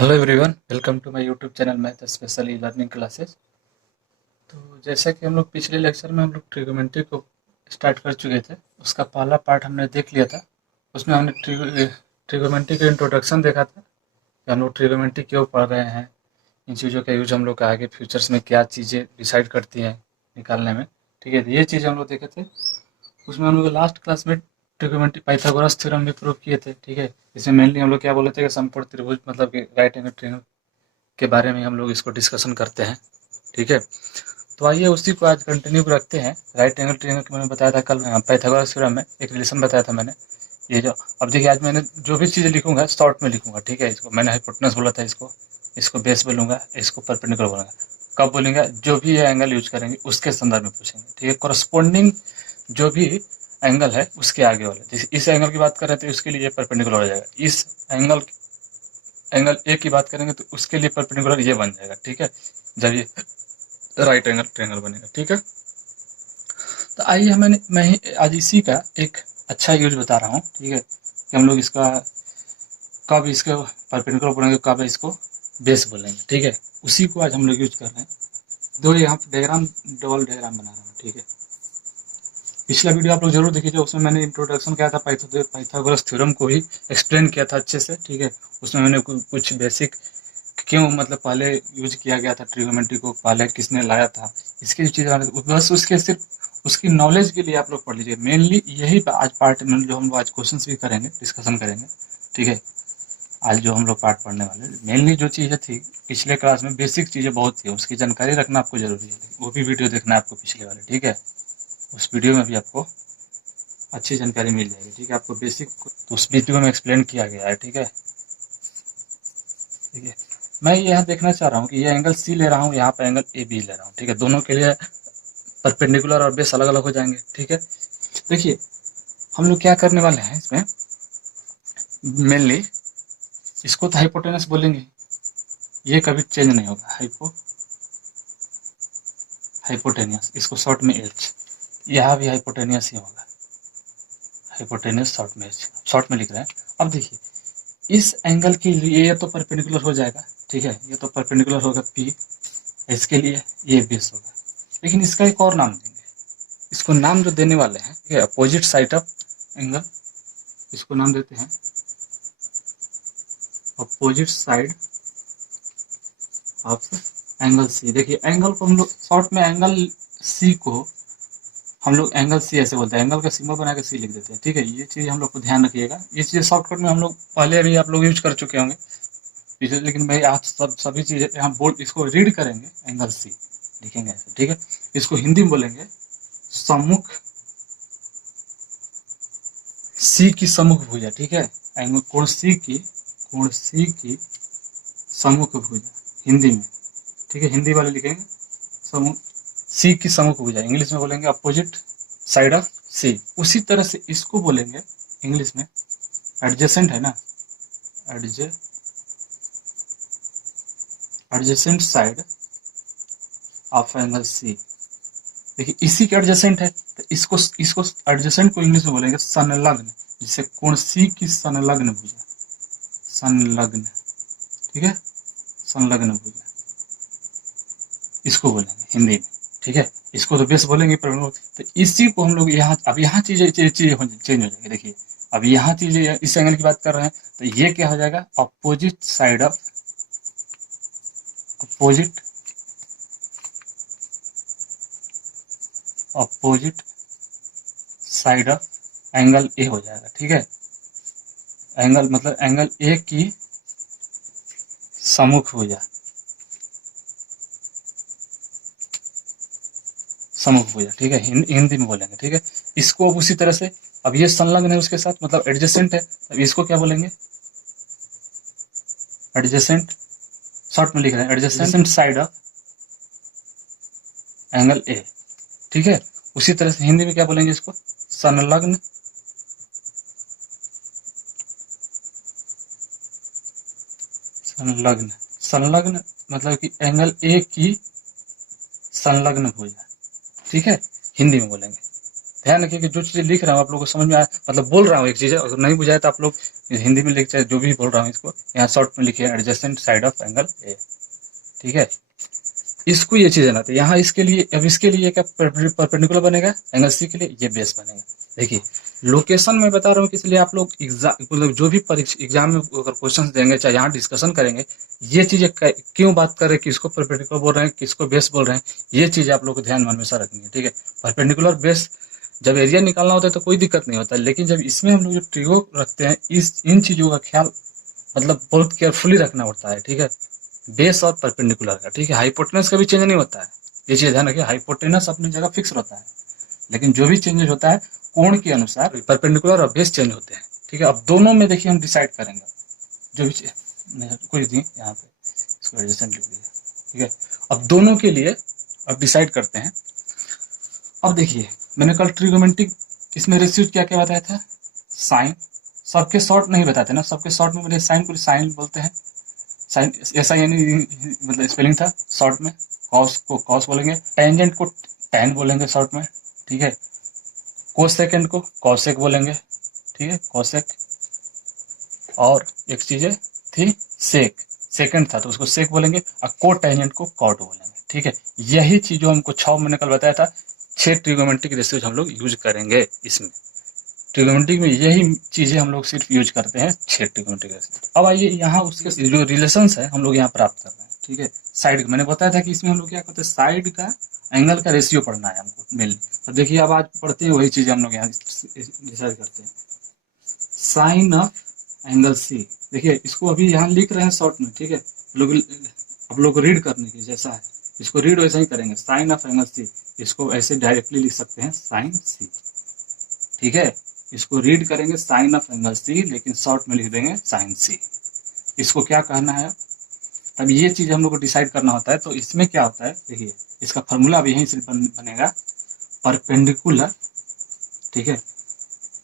Hello everyone, welcome to my YouTube channel math special e learning classes. तो जैसा कि हम लोग पिछले लेक्चर में हम लोग ट्रिगोमेट्री को स्टार्ट कर चुके थे। उसका पहला पार्ट हमने देख लिया था। उसमें हमने ट्रिगोमेट्री का इंट्रोडक्शन देखा था कि हम लोग ट्रिगोमेट्री क्यों पढ़ रहे हैं, इन चीज़ों का यूज हम लोग का आगे फ्यूचर्स में क्या चीज़ें डिसाइड करती हैं निकालने में। ठीक है, तो ये चीज़ हम लोग देखे थे। उसमें हम लोग लास्ट क्लास में ट्रिगोमेट्री पाइथागोरस थ्योरम भी प्रूव किए थे। ठीक है, इसमें मेनली हम लोग क्या बोले थे कि समकोण त्रिभुज मतलब कि राइट एंगल ट्रायंगल के बारे में हम लोग इसको डिस्कशन करते हैं। ठीक है, तो आइए उसी को आज कंटिन्यू रखते हैं। राइट एंगल ट्रायंगल की मैंने बताया था कल पाइथागोरस थ्योरम में एक रिलेशन बताया था मैंने। ये जो अब देखिए, आज मैंने जो भी चीज़ें लिखूंगा शॉर्ट में लिखूंगा। ठीक है, इसको मैंने हाइपोटेनस बोला था, इसको बेस बोलूंगा, इसको परपेंडिकुलर बोलूंगा। कब बोलेंगे? जो भी ये एंगल यूज करेंगे उसके संदर्भ में पूछेंगे। ठीक है, कोरस्पोंडिंग जो भी एंगल है उसके आगे वाले, जैसे इस एंगल की बात कर रहे थे उसके लिए परपेंडिकुलर हो जाएगा। इस एंगल ए की बात करेंगे तो उसके लिए परपेंडिकुलर ये बन जाएगा। ठीक है, जब ये राइट एंगल ट्रायंगल बनेगा। ठीक है, तो आइए मैं आज इसी का एक अच्छा यूज बता रहा हूँ। ठीक है, कि हम लोग इसका कब इसको परपेंडिकुलर बोलेंगे, कब इसको बेस बोलेंगे। ठीक है, उसी को आज हम लोग यूज कर रहे हैं। दो यहाँ डायग्राम, डबल डायग्राम बना रहा हूँ। ठीक है, पिछला वीडियो आप लोग जरूर देखिए, उसमें मैंने इंट्रोडक्शन किया था पाइथागोरस थ्योरम को ही एक्सप्लेन किया था अच्छे से। ठीक है, उसमें मैंने कुछ बेसिक क्यों मतलब पहले यूज किया गया था ट्रिगोनोमेट्री को, पहले किसने लाया था, इसकी चीज़ें बस उसके सिर्फ उसकी नॉलेज के लिए आप लोग पढ़ लीजिए। मेनली यही आज पार्ट में जो हम लोग आज क्वेश्चंस भी करेंगे, डिस्कशन करेंगे। ठीक है, आज जो हम लोग पार्ट पढ़ने वाले मेनली जो चीज़ें थी पिछले क्लास में, बेसिक चीज़ें बहुत थी, उसकी जानकारी रखना आपको जरूरी है। वो भी वीडियो देखना है आपको पिछले वाले। ठीक है, उस वीडियो में भी आपको अच्छी जानकारी मिल जाएगी। ठीक है, आपको बेसिक तो उस वीडियो में एक्सप्लेन किया गया है। ठीक है, ठीक है, मैं यहाँ देखना चाह रहा हूँ कि ये एंगल सी ले रहा हूँ, यहाँ पे एंगल ए बी ले रहा हूँ। ठीक है, दोनों के लिए परपेंडिकुलर और बेस अलग अलग हो जाएंगे। ठीक है, देखिए हम लोग क्या करने वाले हैं इसमें, मेनली इसको तो हाइपोटेनस बोलेंगे, ये कभी चेंज नहीं होगा। हाइपोटेनियस, इसको शॉर्ट में एच, यहाँ भी हाइपोटेनियस ही होगा। हाइपोटेनियस शॉर्ट में एच, शॉर्ट में लिख रहे हैं। अब देखिए इस एंगल के लिए ये तो परपेंडिकुलर हो जाएगा। ठीक है, ये तो परपेंडिकुलर होगा पी, इसके लिए ये बेस होगा। लेकिन इसका एक और नाम देंगे, इसको नाम जो देने वाले हैं, ठीक है, अपोजिट साइड ऑफ एंगल, इसको नाम देते हैं opposite side of angle c. देखिए एंगल को हम लोग शॉर्ट में एंगल सी को हम लोग एंगल सी ऐसे बोलते हैं, एंगल का सिंबल बना के सी लिख देते हैं। ठीक है, ये चीज़ हम लोग को ध्यान रखिएगा। ये चीज़ शॉर्टकट में हम लोग पहले भी आप लोग यूज कर चुके होंगे पीछे, लेकिन भाई आज सभी चीज़ें यहाँ बोर्ड इसको रीड करेंगे, एंगल सी लिखेंगे ऐसे। ठीक है, इसको हिंदी में बोलेंगे सम्मुख सी की सम्मुख भुजा। ठीक है, एंगल कोण सी की सम्मुख भुजा हिंदी में। ठीक है, हिंदी वाले लिखेंगे सम्मुख सी की सम्मुख भुजा, इंग्लिश में बोलेंगे अपोजिट साइड ऑफ सी। उसी तरह से इसको बोलेंगे इंग्लिश में एडजेसेंट, है ना, adjacent side of angle c. देखिए इसी के एडजेसेंट है, तो इसको एडजेसेंट को इंग्लिश में बोलेंगे संलग्न, जिसे कोण सी की संलग्न भुजा, संलग्न। ठीक है, संलग्न भुजा इसको बोलेंगे हिंदी में। ठीक है, इसको तो बेस बोलेंगे, पर तो इसी को हम लोग यहाँ, अब यहाँ चीजें चेंज हो जाएगी। देखिए अब यहाँ चीजें इस एंगल की बात कर रहे हैं, तो ये क्या हो जाएगा, opposite side of, opposite opposite side of angle ए हो जाएगा। ठीक है, एंगल मतलब एंगल ए की सम्मुख भुजा, सम्मुख भुजा। ठीक है, हिंदी में बोलेंगे। ठीक है, इसको अब उसी तरह से, अब ये संलग्न है उसके साथ मतलब एडजेसेंट है, अब इसको क्या बोलेंगे, एडजेसेंट, शॉर्ट में लिख रहे हैं एडजेसेंट साइड ऑफ एंगल ए। ठीक है, उसी तरह से हिंदी में क्या बोलेंगे इसको, संलग्न, संलग्न, संलग्न मतलब कि एंगल ए की संलग्न भुजा। ठीक है, हिंदी में बोलेंगे। ध्यान रखिए कि जो चीजें लिख रहा हूँ आप लोगों को समझ में आया, मतलब बोल रहा हूँ एक चीज़ है, अगर नहीं बुझाए तो आप लोग हिंदी में लिख, चाहे जो भी बोल रहा हूँ इसको यहाँ शॉर्ट में लिखिए, एडजेसेंट साइड ऑफ एंगल ए। ठीक है, इसको ये चीज़ है ना, तो यहाँ इसके लिए, अब इसके लिए क्या परपेंडिकुलर बनेगा एंगल सी के लिए, ये बेस बनेगा। देखिए लोकेशन में बता रहा हूँ कि इसलिए आप लोग एग्जाम, मतलब जो भी परीक्षा एग्जाम में अगर क्वेश्चन देंगे, चाहे यहाँ डिस्कशन करेंगे, ये चीज़ें क्यों बात कर रहे हैं, किसको परपेंडिकुलर बोल रहे हैं, किसको बेस बोल रहे हैं, ये चीज़ आप लोग को ध्यान में हमेशा रखनी है। ठीक है, परपेंडिकुलर बेस जब एरिया निकालना होता है तो कोई दिक्कत नहीं होता, लेकिन जब इसमें हम लोग जो ट्रिगो रखते हैं, इस इन चीज़ों का ख्याल मतलब बहुत केयरफुली रखना पड़ता है। ठीक है, बेस और परपेंडिकुलर का। ठीक है, हाइपोटेनस का भी चेंज नहीं होता है, ये चीज ध्यान रखिए, हाइपोटेनस अपनी जगह फिक्स रहता है, लेकिन जो भी चेंजेस होता है कोण के अनुसार परपेंडिकुलर और बेस चेंज होते हैं। ठीक है, अब दोनों में देखिए हम डिसाइड करेंगे जो भी कुछ दी यहाँ पे इसको एडजेसेंट लिख दीजिए। ठीक है, अब दोनों के लिए अब डिसाइड करते हैं। अब देखिए मैंने कल ट्रिगोमेट्रिक इसमें रेशियो क्या क्या बताया था, साइन, सबके शॉर्ट नहीं बताते ना, सबके शॉर्ट में मेरे साइन को साइन बोलते हैं, साइन ऐसा यानी मतलब स्पेलिंग था शॉर्ट में, कॉस को कॉस बोलेंगे, टेंजेंट को टैन बोलेंगे शॉर्ट में। ठीक है, कोसेकेंड को कॉसेक बोलेंगे। ठीक है, कॉसेक, और एक चीज थी सेक, सेकंड था तो उसको सेक बोलेंगे, और को टेंजेंट को कॉट बोलेंगे। ठीक है, यही चीज जो हमको 6 मैंने कल बताया था, 6 ट्रिगोमेट्रिक रेशियोज हम लोग यूज करेंगे इसमें। ट्रिगोमेट्रिक में यही चीजें हम लोग सिर्फ यूज करते हैं, 6 ट्रिगोमेट्रिक रेशियो। अब आइए यहाँ उसके जो रिलेशंस है हम लोग यहाँ प्राप्त कर रहे हैं। ठीक है, साइड मैंने बताया था कि इसमें हम लोग क्या करते हैं, साइड का एंगल का रेशियो पढ़ना है हमको मेनली। तो देखिए अब आज पढ़ते हैं वही चीजें हम लोग यहाँ डिसाइड करते हैं। साइन ऑफ एंगल सी, देखिए इसको अभी यहाँ लिख रहे हैं शॉर्ट में। ठीक है, लोग आप लोग को रीड करने की जैसा है, इसको रीड वैसा ही करेंगे, साइन ऑफ एंगल सी, इसको ऐसे डायरेक्टली लिख सकते हैं साइन सी। ठीक है, इसको रीड करेंगे साइन ऑफ एंगल सी, लेकिन शॉर्ट में लिख देंगे साइन सी। इसको क्या कहना है, तब ये चीज हम लोग को डिसाइड करना होता है। तो इसमें क्या होता है, देखिए इसका फॉर्मूला अब यहीं से बनेगा, परपेंडिकुलर। ठीक है,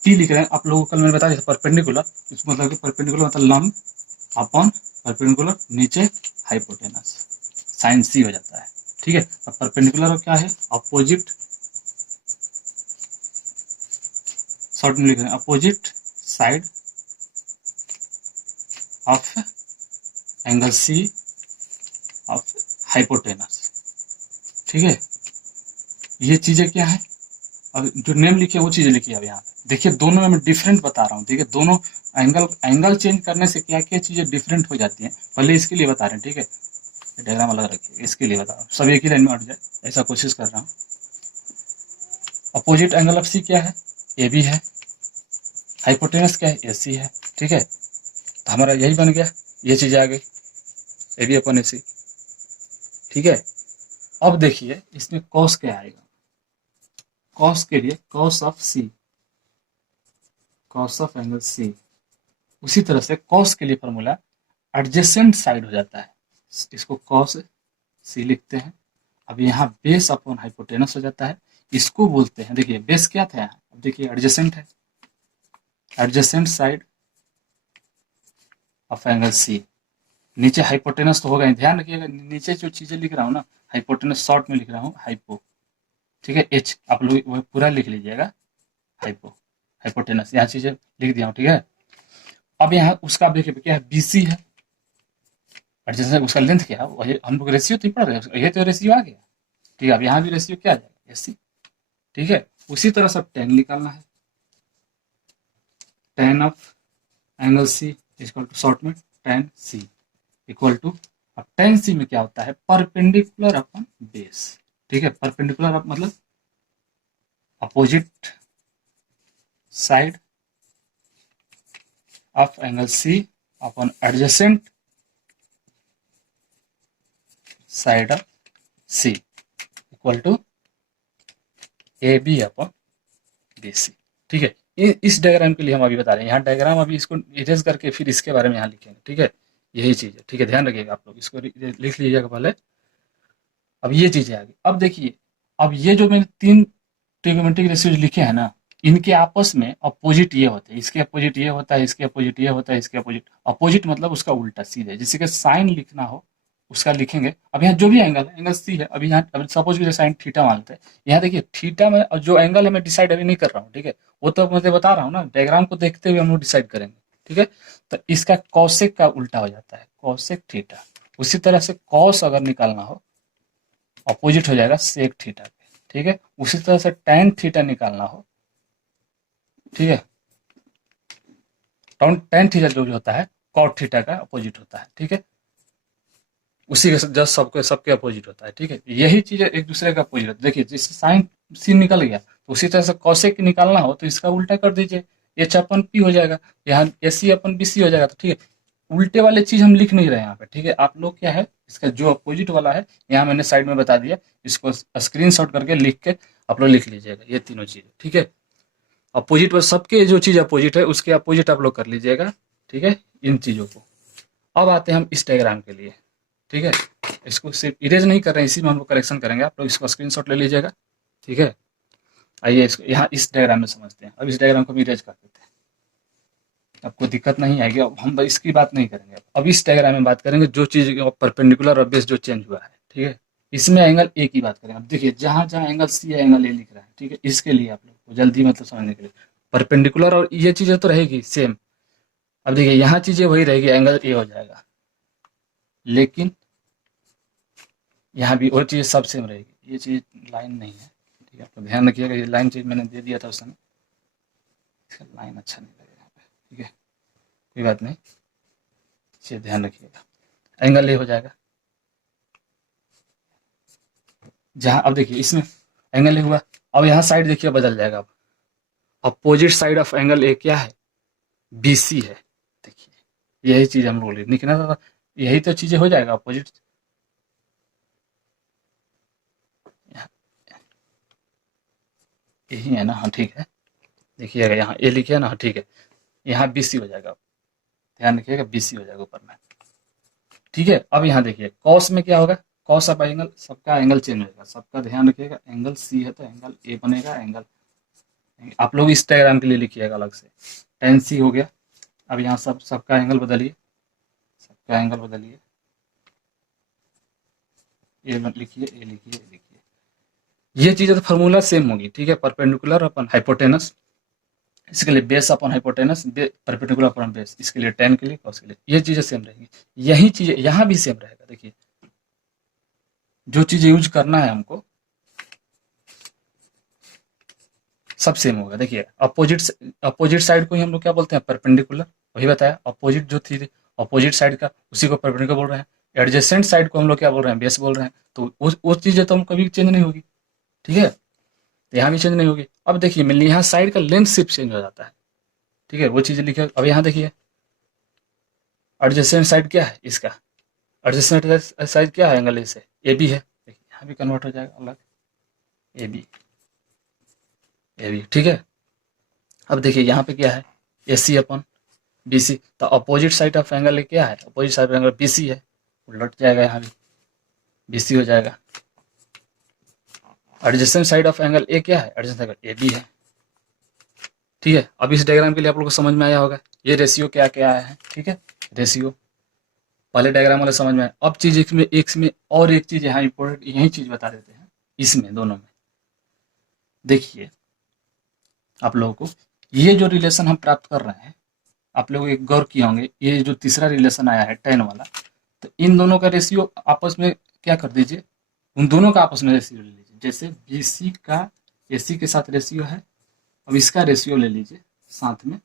टी लिख रहे हैं आप लोगों को, कल मैंने बताया था परपेंडिकुलर, इसका मतलब कि परपेंडिकुलर मतलब लंब अपॉन परपेंडिकुलर नीचे हाइपोटेनस, साइन सी हो जाता है। ठीक है, अब परपेंडिकुलर क्या है, अपोजिट, शॉर्ट में लिख रहे हैं opposite side of angle c of hypotenuse. ठीक है, ये चीजें क्या है, और जो नेम लिखे वो चीजें लिखिए। अब यहाँ देखिए दोनों में मैं डिफरेंट बता रहा हूँ। ठीक है, दोनों एंगल चेंज करने से क्या क्या चीजें डिफरेंट हो जाती हैं, पहले इसके लिए बता रहे हैं। ठीक है, डायग्राम अलग रखिए, इसके लिए बता रहा हूँ, सब एक ही लाइन में हट जाए ऐसा कोशिश कर रहा हूँ। अपोजिट एंगल ऑफ सी क्या है, ए बी है, हाइपोटेनस क्या है, ए सी है। ठीक है, तो हमारा यही बन गया, ये चीज आ गई ए बी अपन ए सी। ठीक है, अब देखिए इसमें कॉस क्या आएगा, कॉस के लिए cos of c, cos of angle c, उसी तरह से कॉस के लिए फॉर्मूला एडजेसेंट साइड हो जाता है, इसको कॉस सी लिखते हैं। अब यहाँ बेस अपॉन हाइपोटेनस हो जाता है, इसको बोलते हैं, देखिए बेस क्या था यहाँ, अब देखिए एडजेसेंट है, adjacent side of angle c, नीचे हाइपोटेनस तो होगा, ध्यान रखिएगा नीचे जो चीजें लिख रहा हूँ ना, हाइपोटेनस शॉर्ट में लिख रहा हूँ हाइपो। ठीक है, एच आप लोग वो पूरा लिख लीजिएगा, हाइपो, हाइपोटेनस, यहाँ चीजें लिख दिया हूँ। ठीक है, अब यहाँ उसका देखिए क्या है, बीसी है, एडजेसेंट उसका लेंथ क्या है, वही हम लोग रेशियो तो पढ़ रहे हैं, ये तो रेशियो आ गया। ठीक है, अब यहाँ भी रेशियो क्या आ जाएगा, एसी। ठीक है, उसी तरह से टेन निकालना है, tan of angle c equal to short में टेन सी इक्वल टू, अब टेन सी में क्या होता है, परपेंडिकुलर अपॉन बेस। ठीक है, परपेंडिकुलर मतलब opposite side of angle c upon adjacent side of c equal to a b upon b c. ठीक है, इस डायग्राम के लिए हम अभी बता रहे हैं, यहाँ डायग्राम अभी इसको इरेज करके फिर इसके बारे में यहाँ लिखेंगे। ठीक है, यही चीज है। ठीक है, ध्यान रखिएगा आप लोग, इसको लिख लीजिएगा पहले। अब ये चीजें आ गई, अब देखिए अब ये जो मैंने 3 ट्रिगोमेट्रिक रेशियोज लिखे हैं ना, इनके आपस में अपोजिट ये होते हैं, इसके अपोजिट ये होता है, इसके अपोजिट ये होता है, इसके अपोजिट, अपोजिट मतलब उसका उल्टा सीधे, जैसे कि साइन लिखना हो उसका लिखेंगे। अब यहाँ जो भी एंगल है, एंगल सी है, अभी यहाँ अब सपोज की साइन थीटा मानते हैं, यहाँ देखिए थीटा में जो एंगल है मैं डिसाइड अभी नहीं कर रहा हूँ, ठीक है, वो तो मुझे बता रहा हूँ ना, डायग्राम को देखते हुए हम लोग डिसाइड करेंगे, ठीक है। तो इसका कॉसेक का उल्टा हो जाता है, कॉसेक थीटा। उसी तरह से कॉस अगर निकालना हो, अपोजिट हो जाएगा सेक थीटा के, ठीक है। उसी तरह से टैन थीटा निकालना हो, ठीक है, टैन थीटा जो भी होता है कॉट थीटा का अपोजिट होता है, ठीक है। उसी के जस्ट सबके सबके अपोजिट होता है, ठीक है। यही चीज एक दूसरे का अपोजिट होता है। देखिए जिससे साइन सी निकल गया, तो उसी तरह से कॉसेक निकालना हो तो इसका उल्टा कर दीजिए, एच अपन पी हो जाएगा, यहाँ ए सी अपन बी सी हो जाएगा, तो ठीक है। उल्टे वाले चीज हम लिख नहीं रहे हैं यहाँ पे, ठीक है। आप लोग क्या है, इसका जो अपोजिट वाला है यहाँ मैंने साइड में बता दिया, इसको स्क्रीन शॉट करके लिख के आप लोग लिख लीजिएगा ये तीनों चीजें, ठीक है। अपोजिट पर सबके जो चीज अपोजिट है उसके अपोजिट आप लोग कर लीजिएगा, ठीक है, इन चीजों को। अब आते हैं हम इस डायग्राम के लिए, ठीक है। इसको सिर्फ इरेज नहीं कर रहे हैं, इसी में हम लोग करेक्शन करेंगे, आप लोग इसको स्क्रीनशॉट ले लीजिएगा, ठीक है। आइए इसको यहाँ इस डायग्राम में समझते हैं। अब इस डायग्राम को भी इरेज कर देते हैं, आपको दिक्कत नहीं आएगी। अब हम इसकी बात नहीं करेंगे, अब इस डायग्राम में बात करेंगे जो चीज परपेंडिकुलर और बेस जो चेंज हुआ है, ठीक है। इसमें एंगल ए की बात करें। अब देखिए जहां जहां एंगल सी है एंगल ए लिख रहा है, ठीक है। इसके लिए आप लोग को जल्दी मतलब समझने के लिए, परपेंडिकुलर और ये चीजें तो रहेगी सेम। अब देखिए यहाँ चीजें वही रहेगी, एंगल ए हो जाएगा, लेकिन यहाँ भी वो चीज़ सब सेम रहेगी। ये चीज़ लाइन नहीं है, ठीक है, आप लोग ध्यान रखिएगा। ये लाइन चीज़ मैंने दे दिया था उस समय, इसका लाइन अच्छा नहीं लगेगा यहाँ पे, ठीक है, कोई बात नहीं, इसे ध्यान रखिएगा। एंगल ए हो जाएगा जहाँ, अब देखिए इसमें एंगल ए हुआ, अब यहाँ साइड देखिए बदल जाएगा। अब opposite side of angle a क्या है, बी सी है। देखिए यही चीज़ हम लोग लिखना था, यही तो चीज़ें हो जाएगा अपोजिट। यही है ना, हाँ ठीक है, देखिएगा यहाँ ए लिखिए ना, हाँ ठीक है, यहाँ बी सी हो जाएगा, ध्यान रखिएगा बी सी हो जाएगा ऊपर में, ठीक है। अब यहाँ देखिए कॉस में क्या होगा, कॉस ऑफ एंगल, सबका एंगल चेंज होगा, सबका ध्यान रखिएगा। एंगल सी है तो एंगल ए बनेगा, एंगल आप लोग इस डायग्राम के लिए लिखिएगा अलग से, टेन सी हो गया। अब यहाँ सबका एंगल बदलिए, सबका एंगल बदलिए, ए लिखिए, ए लिखिए, ए लिखिए। ये चीज़ें तो फार्मूला सेम होगी, ठीक है। परपेंडिकुलर अपन हाइपोटेनस, इसके लिए बेस अपन हाइपोटेनस, परपेंडिकुलर अपन बेस, इसके लिए टेन के लिए, कॉस के लिए, ये चीज़ें सेम रहेंगी। यही चीज़ें यहाँ भी सेम रहेगा। देखिए जो चीज़ें यूज करना है हमको सब सेम होगा। देखिए अपोजिट साइड को ही हम लोग क्या बोलते हैं, परपेंडिकुलर, वही बताया। अपोजिट जो थी अपोजिट साइड का, उसी को परपेंडिकुलर बोल रहे हैं। एडजेसेंट साइड को हम लोग क्या बोल रहे हैं, बेस बोल रहे हैं। तो वो चीज़ें तो हम कभी चेंज नहीं होगी, ठीक है, तो यहाँ भी चेंज नहीं होगी। अब देखिए मिलनी यहाँ साइड का लेंथ सिर्फ चेंज हो जाता है, ठीक है, वो चीज़ें लिखिए। अब यहाँ देखिए एडजेसेंट साइड क्या है इसका, एडजेसेंट साइड क्या है, एंगल ए से, ए बी है, देखिए यहाँ भी कन्वर्ट हो जाएगा अलग, ए बी, ए बी, ठीक है। अब देखिए यहाँ पे क्या है, ए सी अपन बी सी, तो अपोजिट साइड ऑफ एंगल क्या है, opposite side of angle b c है, उलट जाएगा, यहाँ भी बी सी हो जाएगा। Adjacent side of angle a क्या है, एडजेसेंट एंगल ए बी है, ठीक है। अब इस डायग्राम के लिए आप लोग को समझ में आया होगा ये रेशियो क्या क्या आया है, ठीक है। रेशियो पहले डायग्राम वाले समझ में आया। अब चीज इसमें और एक चीज यहाँ इंपॉर्टेंट, यही चीज बता देते हैं इसमें दोनों में। देखिए आप लोगों को ये जो रिलेशन हम प्राप्त कर रहे हैं, आप लोग एक गौर किए होंगे, ये जो तीसरा रिलेशन आया है टेन वाला, तो इन दोनों का रेशियो आपस में क्या कर दीजिए, उन दोनों का आपस में रेशियो ले लीजिए। जैसे बी सी का ए सी के साथ रेशियो है, अब इसका रेशियो ले लीजिए साथ में,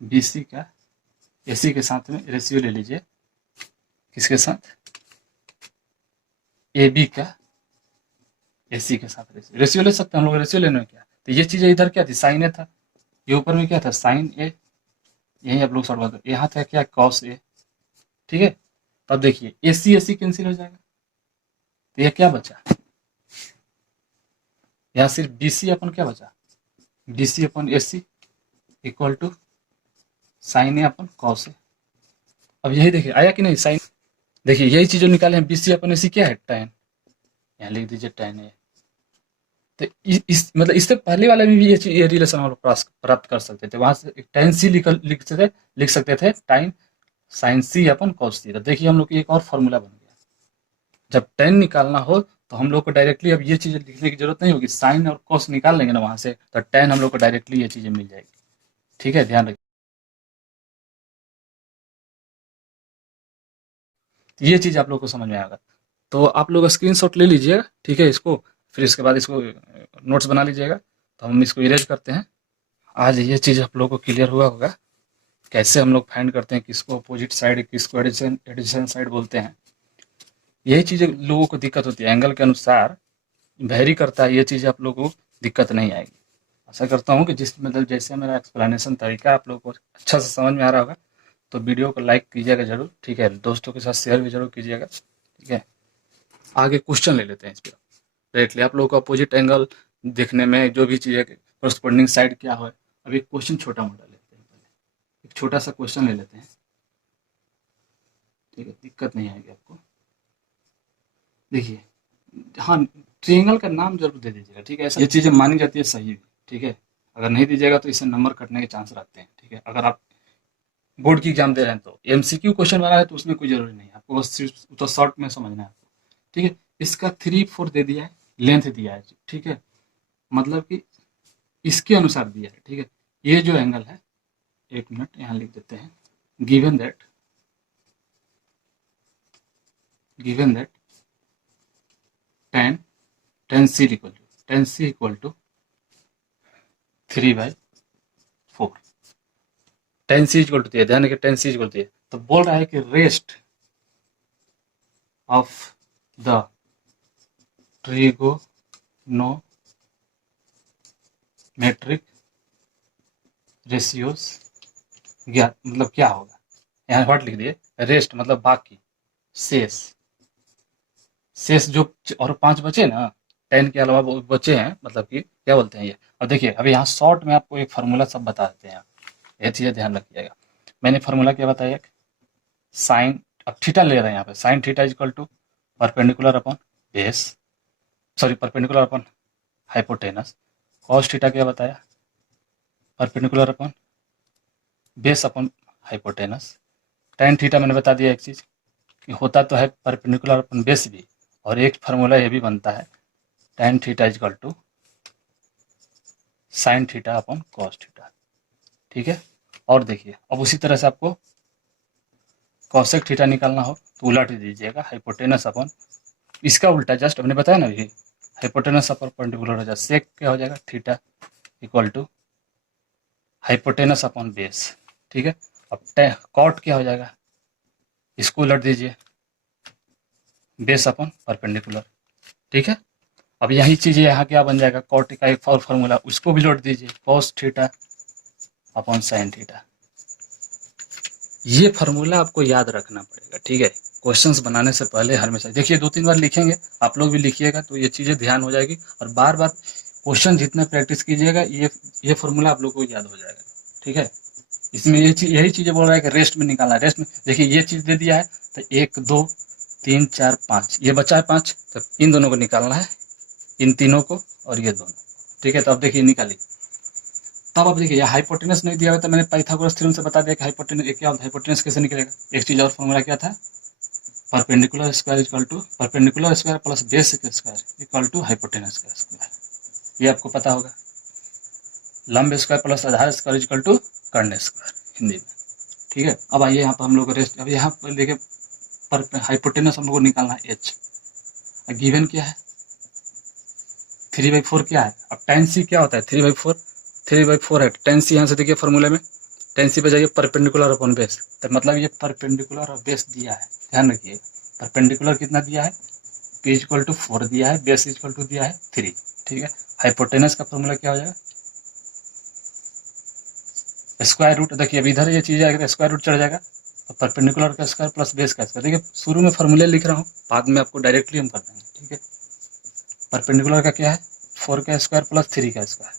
बी सी का ए सी के साथ में रेशियो ले लीजिए, किसके साथ, ए बी का ए सी के साथ रेशियो ले सकते हैं हम लोग। रेशियो लेने में क्या, तो ये चीज़ इधर क्या थी, साइन ए था, ये ऊपर में क्या था, साइन ए, यही आप लोग सॉल्व करते, यहाँ था क्या, कॉस ए, ठीक है। तब देखिए ए सी कैंसिल हो जाएगा, तो ये क्या बचा, यहाँ सिर्फ बी सी अपन क्या बचा, बी सी अपन a C equal to sine a अपन कॉस ए। अब यही देखिए आया कि नहीं, साइन, देखिए यही चीज जो निकाले हैं, बी सी अपन ए सी क्या है, टेन, यहाँ लिख दीजिए टेन ए। तो इस मतलब इससे पहले वाले में भी ये रिलेशन हम लोग प्राप्त कर सकते थे, वहां से टेन सी लिख सकते थे टाइन साइन सी अपन कॉस थीटा। देखिए हम लोग की एक और फॉर्मूला बन गया। जब टेन निकालना हो तो हम लोग को डायरेक्टली अब ये चीज़ें लिखने की जरूरत नहीं होगी, साइन और कॉस निकाल लेंगे ना वहाँ से, तो टेन हम लोग को डायरेक्टली ये चीज़ें मिल जाएगी। ठीक है, ध्यान रखिए। तो ये चीज़ आप लोग को समझ में आएगा। तो आप लोग स्क्रीनशॉट ले लीजिएगा, ठीक है इसको, फिर इसके बाद इसको नोट्स बना लीजिएगा। तो हम इसको इरेज करते हैं। आज ये चीज़ आप लोगों को क्लियर हुआ होगा, कैसे हम लोग फाइंड करते हैं किसको अपोजिट साइड, किसको एडिशन एडिशन साइड बोलते हैं। यही चीज़ें लोगों को दिक्कत होती है, एंगल के अनुसार वेरी करता है, ये चीज़ आप लोगों को दिक्कत नहीं आएगी। आशा करता हूँ कि जिस मतलब जैसे मेरा एक्सप्लेनेशन तरीका आप लोगों को अच्छा से समझ में आ रहा होगा। तो वीडियो को लाइक कीजिएगा जरूर, ठीक है, दोस्तों के साथ शेयर भी जरूर कीजिएगा, ठीक है। आगे क्वेश्चन ले लेते हैं इस पर डायरेक्टली। आप लोगों को अपोजिट एंगल देखने में जो भी चीज़ें करस्पॉन्डिंग साइड क्या है, अभी क्वेश्चन छोटा मोटा लेते हैं पहले। एक छोटा सा क्वेश्चन ले लेते हैं, ठीक है, दिक्कत नहीं आएगी आपको। देखिए, हाँ, ट्रायंगल का नाम जरूर दे दीजिएगा, ठीक है, ऐसा ये चीज़ें मानी जाती है सही भी, ठीक है। अगर नहीं दीजिएगा तो इससे नंबर कटने के चांस रहते हैं, ठीक है। अगर आप बोर्ड की एग्जाम दे रहे हैं तो एमसीक्यू क्वेश्चन बना है तो उसमें कोई जरूरी नहीं है, आपको बस सिर्फ तो शॉर्ट में समझना है आपको, ठीक है। इसका 3/4 दे दिया है, लेंथ दिया है, ठीक है, मतलब कि इसके अनुसार दिया है, ठीक है। ये जो एंगल है, एक मिनट यहाँ लिख देते हैं, given that tan tan c equal to 3/4। tan c equal to, ध्यान रखिए tan c इक्वल टू, तो बोल रहा है कि rest of the trigonometric ratios ज्ञात, मतलब क्या होगा, यहाँ व्हाट लिख दिए, रेस्ट मतलब बाकी, शेष, शेष जो और 5 बचे ना, 10 के अलावा वो बचे हैं, मतलब कि क्या बोलते हैं ये। अब देखिए, अभी यहाँ शॉर्ट में आपको एक फार्मूला सब बता देते हैं, ये चीज़ें ध्यान रखिएगा। मैंने फार्मूला क्या बताया, साइन, अब थीटा ले रहे हैं यहाँ पे, sine theta equal to perpendicular upon base, sorry perpendicular upon hypotenuse. Cos theta क्या बताया, perpendicular upon base upon hypotenuse. Tan theta मैंने बता दिया एक चीज़ कि होता तो है परपेंडिकुलर अपॉन बेस भी, और एक फार्मूला ये भी बनता है tan theta equal to sine theta upon cos theta, ठीक है। और देखिए, अब उसी तरह से आपको कॉसेक थीटा निकालना हो तो उलट दीजिएगा, हाइपोटेनस अपॉन इसका उल्टा, जस्ट हमने बताया ना, ये हाइपोटेनस अपॉन परपेंडिकुलर हो जाए, सेक क्या हो जाएगा, theta equal to hypotenuse upon base, ठीक है। अब कॉट क्या हो जाएगा, इसको उलट दीजिए, बेस अपॉन परपेंडिकुलर, ठीक है। अब यही चीज़ यहाँ क्या बन जाएगा, कॉट का एक और फार्मूला, उसको भी लौट दीजिए, cos theta upon sine theta. ये फार्मूला आपको याद रखना पड़ेगा, ठीक है, क्वेश्चंस बनाने से पहले हमेशा देखिए, 2-3 बार लिखेंगे, आप लोग भी लिखिएगा तो ये चीज़ें ध्यान हो जाएगी, और बार बार क्वेश्चन जितना प्रैक्टिस कीजिएगा ये फार्मूला आप लोग को याद हो जाएगा, ठीक है। इसमें यही चीज़ें बोल रहा है कि रेस्ट में निकालना है, रेस्ट में देखिए ये चीज़ दे दिया है, तो 1 2 3 4 5 ये बचा है 5, तो इन दोनों को निकालना है, इन तीनों को और ये दोनों, ठीक है। तो अब देखिए निकालिए, तब अब देखिए हाइपोटेनस नहीं दिया हुआ, तो मैंने पाइथागोरस थ्योरम से बता दिया कि हाइपोटेनस क्या होता है, हाइपोटेनस कैसे निकलेगा। एक चीज़ और फॉर्मूला क्या था, perpendicular square equal to perpendicular square plus base square equal to hypotenuse का स्क्वायर, ये आपको पता होगा। लंब स्क्वायर प्लस आधार स्क्वायर इक्वल टू कर्ण स्क्वायर हिंदी में, ठीक है। अब आइए यहाँ पर हम लोग रेस्ट, अब यहाँ पर देखिए हाइपोटेनस हम लोग को निकालना है एच, गिवन क्या है 3/4 क्या है। अब tan c क्या होता है, 3/4 है, tan c यहाँ से देखिए फॉर्मूले में, tan c पे जाइए परपेंडिकुलर अपॉन बेस, तो मतलब ये परपेंडिकुलर और बेस दिया है, ध्यान रखिए, परपेंडिकुलर कितना दिया है, p इक्वल टू 4 दिया है, बेस इक्वल टू दिया है 3, ठीक है। हाइपोटेनस का फॉर्मूला क्या हो जाएगा, स्क्वायर रूट, देखिए अब इधर ये चीज़ आएगा स्क्वायर रूट चढ़ जाएगा, तो परपेंडिकुलर का स्क्वायर प्लस बेस का स्क्वायर, देखिए शुरू में फॉर्मूले लिख रहा हूँ, बाद में आपको डायरेक्टली हम कर देंगे, ठीक है। परपेंडिकुलर का क्या है, 4 का स्क्वायर प्लस 3 का स्क्वायर,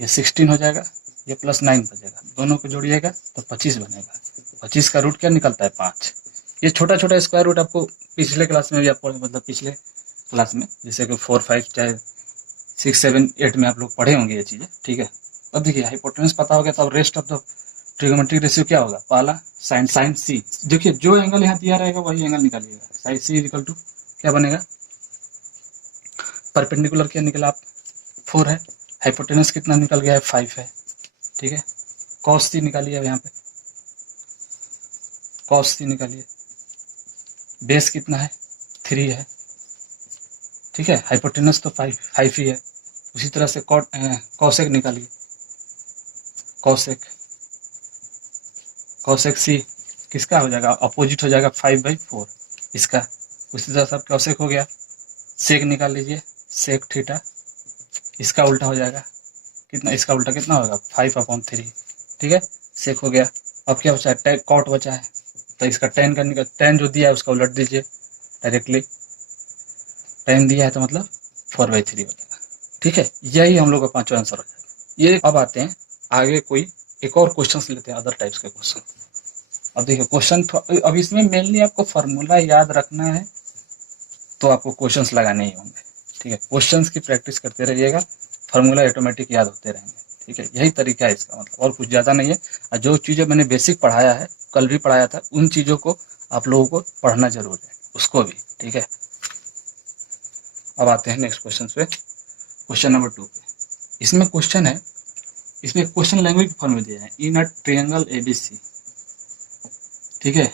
ये 16 हो जाएगा, ये प्लस 9 बचेगा, दोनों को जोड़िएगा तो 25 बनेगा। 25 का रूट क्या निकलता है 5। ये छोटा छोटा स्क्वायर रूट आपको पिछले क्लास में भी आपको, मतलब पिछले क्लास में जैसे कि 4 5 चाहे 6 7 8 में आप लोग पढ़े होंगे ये चीज़ें, ठीक है। अब देखिए हाइपोटेनस पता हो गया, तो अब rest of the trigonometric ratio क्या होगा, पहला साइन सी, देखिए जो एंगल यहाँ दिया रहेगा वही एंगल निकालिएगा, साइन सी इक्वल टू क्या बनेगा, परपेंडिकुलर क्या निकला आप 4 है, हाइपोटेनस कितना निकल गया है 5 है, ठीक है। कॉस सी निकालिए, अब यहाँ पे कॉस सी निकालिए, बेस कितना है 3 है, ठीक है, हाइपोटेनस तो 5 ही है। उसी तरह से कॉसेक निकालिए, कॉसेक कॉसेक सी किसका हो जाएगा, अपोजिट हो जाएगा 5/4 इसका। उसी तरह से कॉसेक हो गया, सेक निकाल लीजिए, सेक थीटा इसका उल्टा हो जाएगा कितना, इसका उल्टा कितना होगा 5/3, ठीक है, सेक हो गया। अब क्या बचा है, कॉट बचा है, तो इसका टेन का निकल, टेन जो दिया है उसका उलट दीजिए डायरेक्टली, टेन दिया है तो मतलब 4/3 हो जाएगा, ठीक है। यही हम लोग का पांचवा आंसर हो जाएगा ये। अब आते हैं आगे, कोई एक और क्वेश्चन लेते हैं, अदर टाइप्स के क्वेश्चन। अब देखिए क्वेश्चन, अब इसमें मेनली आपको फार्मूला याद रखना है, तो आपको क्वेश्चंस लगाने ही होंगे, ठीक है। क्वेश्चंस की प्रैक्टिस करते रहिएगा, फार्मूला ऑटोमेटिक याद होते रहेंगे, ठीक है। यही तरीका है इसका, मतलब और कुछ ज़्यादा नहीं है। और जो चीज़ें मैंने बेसिक पढ़ाया है, कल भी पढ़ाया था, उन चीज़ों को आप लोगों को पढ़ना जरूर है, उसको भी, ठीक है। अब आते हैं नेक्स्ट क्वेश्चन पे, क्वेश्चन नंबर 2 पे। इसमें क्वेश्चन है, इसमें क्वेश्चन लैंग्वेज फॉर्म में दिया है, इन अ ट्रायंगल ABC, ठीक है,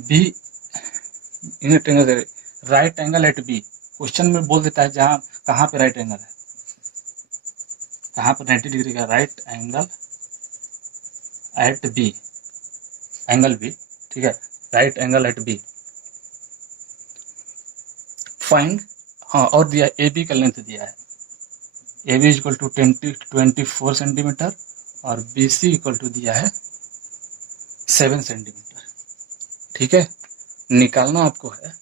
b in a triangle right angle at b. Question में बोल देता है जहाँ कहाँ पे राइट एंगल है, कहाँ पर 90 डिग्री का right angle at b, angle b, ठीक है, right angle at b find, हाँ, और दिया ए बी का लेंथ दिया है, a b equal to 24 centimetre और बी सी इक्वल टू दिया है 7 सेंटीमीटर, ठीक है। निकालना आपको है,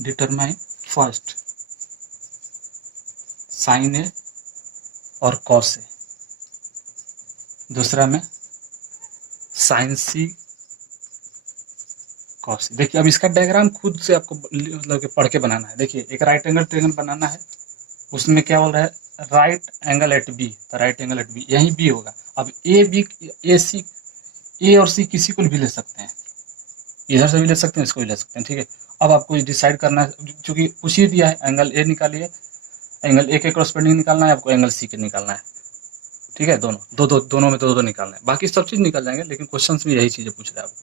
डिटरमाइन फर्स्ट साइन ए और कॉस ए, दूसरा में साइन सी कॉस सी। देखिए अब इसका डायग्राम खुद से आपको मतलब कि पढ़ के बनाना है। देखिए एक राइट एंगल ट्रायंगल बनाना है, उसमें क्या बोल रहा है, राइट एंगल एट बी, तो राइट एंगल एट बी यही बी होगा। अब ए बी ए सी, ए और सी किसी को भी ले सकते हैं, इधर से भी ले सकते हैं, इसको भी ले सकते हैं, ठीक है। अब आपको डिसाइड करना है, क्योंकि पूछ ही दिया है, एंगल ए निकालिए, एंगल ए के क्रॉसपेंडिंग निकालना है आपको, एंगल सी के निकालना है, ठीक है। दोनों में दो निकालना है, बाकी सब चीज़ निकल जाएंगे, लेकिन क्वेश्चन में यही चीज़ें पूछ रहा है आपको।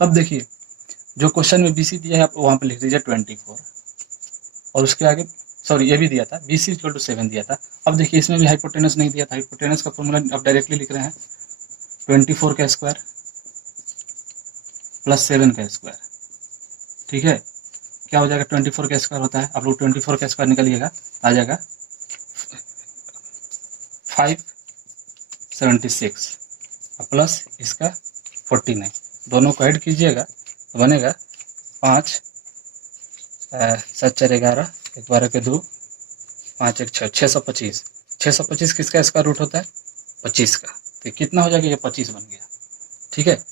तब देखिए जो क्वेश्चन में BC दिया है आप वहाँ पे लिख दीजिए 24, और उसके आगे सॉरी ये भी दिया था BC इक्वल टू 7 दिया था। अब देखिए इसमें भी हाइपोटेनस नहीं दिया था, हाइपोटेनस का फॉर्मूला अब डायरेक्टली लिख रहे हैं 24 का स्क्वायर प्लस 7 का स्क्वायर, ठीक है। क्या हो जाएगा, 24 का स्क्वायर होता है, आप लोग 24 का स्क्वायर निकालिएगा, आ जाएगा 576 प्लस इसका 49, दोनों को ऐड कीजिएगा तो बनेगा 5 7 4 11, 12 के 2 5 1 6, 625। 625 किसका स्क्वायर रूट होता है 25 का, तो कितना हो जाएगा, ये 25 बन गया, ठीक है।